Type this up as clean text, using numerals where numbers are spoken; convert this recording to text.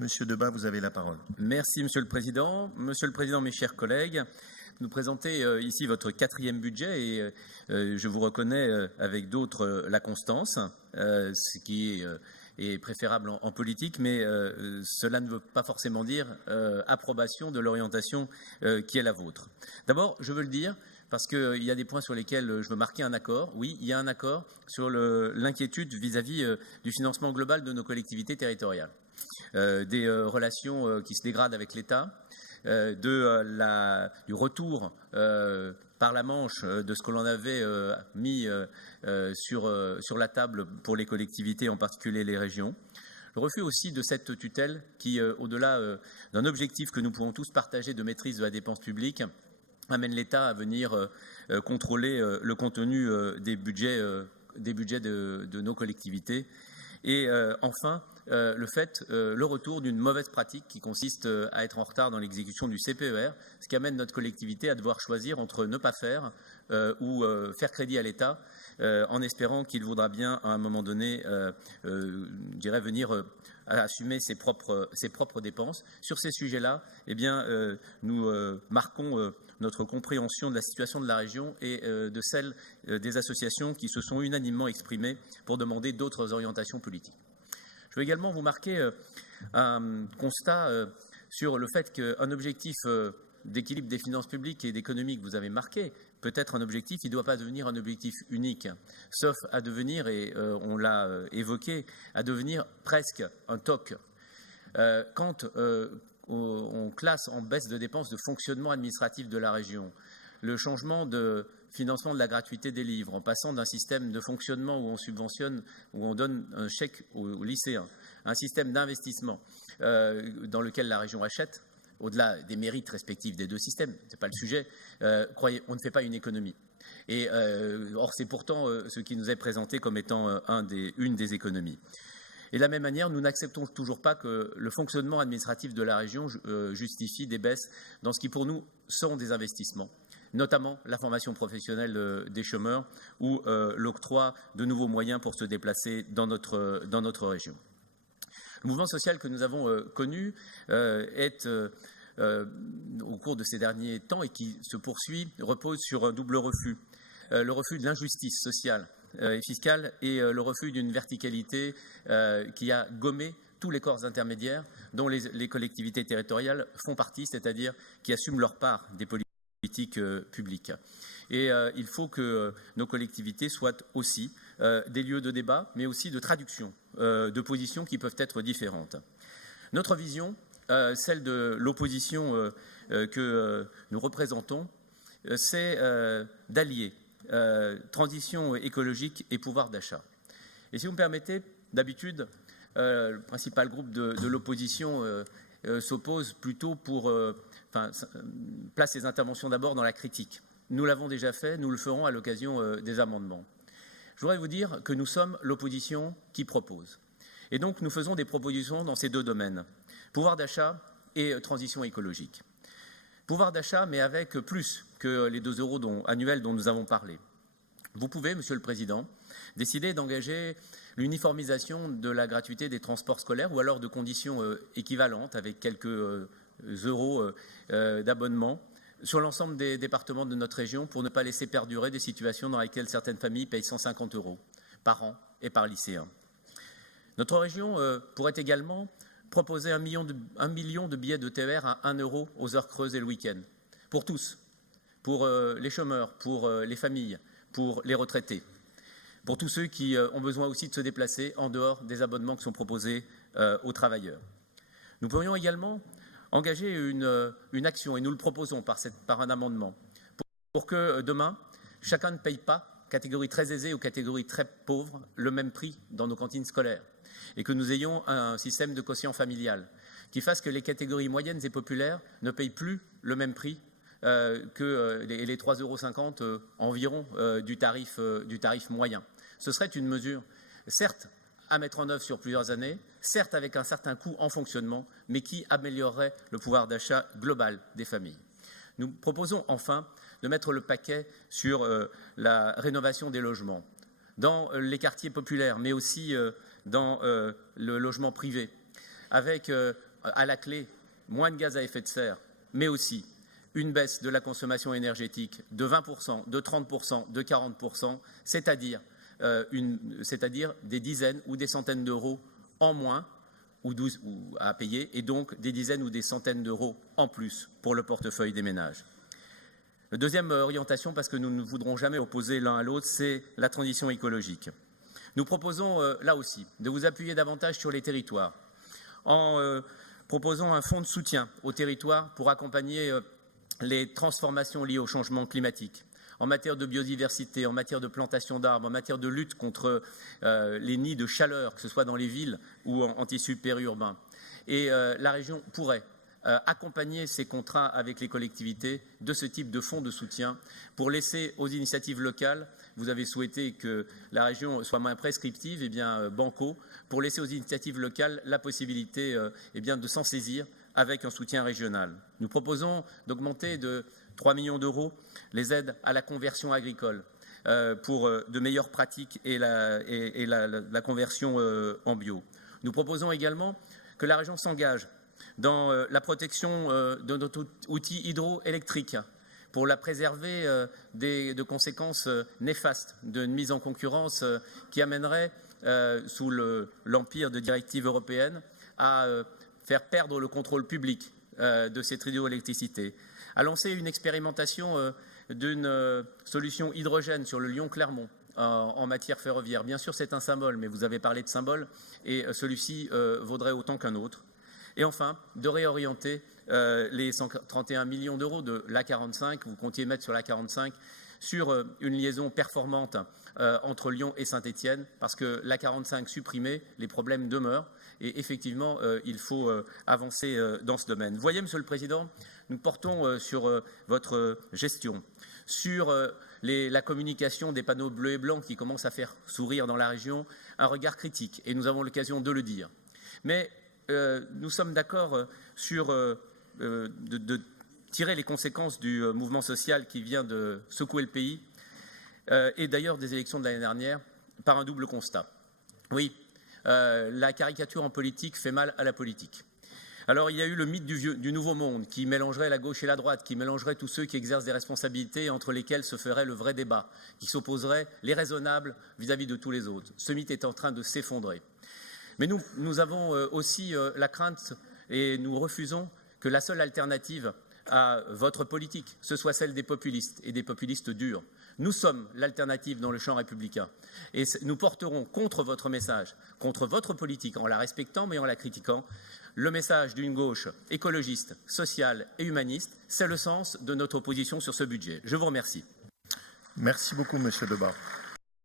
Monsieur Debat, vous avez la parole. Merci, Monsieur le Président. Monsieur le Président, mes chers collègues, vous nous présentez ici votre 4e budget et je vous reconnais avec d'autres la constance, ce qui est préférable en politique, mais cela ne veut pas forcément dire approbation de l'orientation qui est la vôtre. D'abord, je veux le dire, parce qu'il y a des points sur lesquels je veux marquer un accord. Oui, il y a un accord sur l'inquiétude vis-à-vis du financement global de nos collectivités territoriales. Des relations qui se dégradent avec l'État, du retour par la Manche de ce que l'on avait mis sur la table pour les collectivités, en particulier les régions. Le refus aussi de cette tutelle qui, au-delà d'un objectif que nous pouvons tous partager de maîtrise de la dépense publique, amène l'État à venir contrôler le contenu des budgets de nos collectivités. Et enfin, le retour d'une mauvaise pratique qui consiste à être en retard dans l'exécution du CPER, ce qui amène notre collectivité à devoir choisir entre ne pas faire ou faire crédit à l'État, en espérant qu'il voudra bien à un moment donné, venir assumer ses propres dépenses. Sur ces sujets-là, eh bien, nous marquons notre compréhension de la situation de la région et de celle des associations qui se sont unanimement exprimées pour demander d'autres orientations politiques. Je veux également vous marquer un constat sur le fait qu'un objectif d'équilibre des finances publiques et d'économie que vous avez marqué peut être un objectif, il ne doit pas devenir un objectif unique, sauf à devenir, et on l'a évoqué, à devenir presque un TOC. Quand on classe en baisse de dépenses de fonctionnement administratif de la région, le changement de financement de la gratuité des livres, en passant d'un système de fonctionnement où on subventionne, où on donne un chèque aux lycéens, un système d'investissement dans lequel la région achète, au-delà des mérites respectifs des deux systèmes, ce n'est pas le sujet, croyez, on ne fait pas une économie. Et or, c'est pourtant ce qui nous est présenté comme étant une des économies. Et de la même manière, nous n'acceptons toujours pas que le fonctionnement administratif de la région justifie des baisses dans ce qui, pour nous, sont des investissements, notamment la formation professionnelle des chômeurs ou l'octroi de nouveaux moyens pour se déplacer dans notre région. Le mouvement social que nous avons connu est, au cours de ces derniers temps et qui se poursuit, repose sur un double refus. Le refus de l'injustice sociale et fiscale et le refus d'une verticalité qui a gommé tous les corps intermédiaires dont les collectivités territoriales font partie, c'est-à-dire qui assument leur part des politiques publiques. Et il faut que nos collectivités soient aussi des lieux de débat, mais aussi de traduction de positions qui peuvent être différentes. Notre vision, celle de l'opposition que nous représentons, c'est d'allier transition écologique et pouvoir d'achat. Et si vous me permettez, d'habitude, le principal groupe de l'opposition s'oppose plutôt place ses interventions d'abord dans la critique. Nous l'avons déjà fait, nous le ferons à l'occasion des amendements. Je voudrais vous dire que nous sommes l'opposition qui propose. Et donc, nous faisons des propositions dans ces deux domaines, pouvoir d'achat et transition écologique. Pouvoir d'achat, mais avec plus que les 2 € annuels dont nous avons parlé. Vous pouvez, Monsieur le Président, décider d'engager l'uniformisation de la gratuité des transports scolaires ou alors de conditions équivalentes avec quelques euros d'abonnement sur l'ensemble des départements de notre région pour ne pas laisser perdurer des situations dans lesquelles certaines familles payent 150 € par an et par lycéen. Notre région pourrait également proposer 1 million de billets de TER à 1 € aux heures creuses et le week-end, pour tous, pour les chômeurs, pour les familles, pour les retraités, pour tous ceux qui ont besoin aussi de se déplacer en dehors des abonnements qui sont proposés aux travailleurs. Nous pourrions également engager une action, et nous le proposons par un amendement, pour que demain, chacun ne paye pas, catégorie très aisée ou catégorie très pauvre, le même prix dans nos cantines scolaires, et que nous ayons un système de quotient familial qui fasse que les catégories moyennes et populaires ne payent plus le même prix que les 3,50 € environ du tarif moyen. Ce serait une mesure, certes, à mettre en œuvre sur plusieurs années, certes avec un certain coût en fonctionnement, mais qui améliorerait le pouvoir d'achat global des familles. Nous proposons enfin de mettre le paquet sur la rénovation des logements dans les quartiers populaires, mais aussi dans le logement privé. avec à la clé moins de gaz à effet de serre, mais aussi une baisse de la consommation énergétique de 20%, de 30%, de 40%, c'est-à-dire des dizaines ou des centaines d'euros en moins à payer, et donc des dizaines ou des centaines d'euros en plus pour le portefeuille des ménages. La deuxième orientation, parce que nous ne voudrons jamais opposer l'un à l'autre, c'est la transition écologique. Nous proposons là aussi de vous appuyer davantage sur les territoires en proposant un fonds de soutien aux territoires pour accompagner les transformations liées au changement climatique, en matière de biodiversité, en matière de plantation d'arbres, en matière de lutte contre les nids de chaleur, que ce soit dans les villes ou en tissu périurbain. Et la région pourrait accompagner ces contrats avec les collectivités de ce type de fonds de soutien pour laisser aux initiatives locales, vous avez souhaité que la région soit moins prescriptive, eh bien banco, pour laisser aux initiatives locales la possibilité eh bien, de s'en saisir avec un soutien régional. Nous proposons d'augmenter de 3 millions d'euros les aides à la conversion agricole pour de meilleures pratiques et la conversion en bio. Nous proposons également que la région s'engage dans la protection de notre outil hydroélectrique pour la préserver de conséquences néfastes d'une mise en concurrence qui amènerait, sous l'empire de directives européennes, à faire perdre le contrôle public de cette hydroélectricité, à lancer une expérimentation d'une solution hydrogène sur le Lyon-Clermont en matière ferroviaire. Bien sûr, c'est un symbole, mais vous avez parlé de symbole, et celui-ci vaudrait autant qu'un autre. Et enfin, de réorienter les 131 millions d'euros de l'A45, vous comptiez mettre sur l'A45, sur une liaison performante entre Lyon et Saint-Étienne, parce que l'A45 supprimée, les problèmes demeurent, et effectivement, il faut avancer dans ce domaine. Vous voyez, Monsieur le Président, nous portons sur votre gestion, sur la communication des panneaux bleus et blancs qui commencent à faire sourire dans la région, un regard critique, et nous avons l'occasion de le dire. Mais nous sommes d'accord sur de tirer les conséquences du mouvement social qui vient de secouer le pays et d'ailleurs des élections de l'année dernière par un double constat. Oui, la caricature en politique fait mal à la politique. Alors il y a eu le mythe du nouveau monde qui mélangerait la gauche et la droite, qui mélangerait tous ceux qui exercent des responsabilités entre lesquels se ferait le vrai débat, qui s'opposerait les raisonnables vis-à-vis de tous les autres. Ce mythe est en train de s'effondrer. Mais nous avons aussi la crainte et nous refusons que la seule alternative à votre politique, ce soit celle des populistes et des populistes durs. Nous sommes l'alternative dans le champ républicain et nous porterons contre votre message, contre votre politique en la respectant mais en la critiquant, le message d'une gauche écologiste, sociale et humaniste. C'est le sens de notre opposition sur ce budget. Je vous remercie. Merci beaucoup, Monsieur Debat.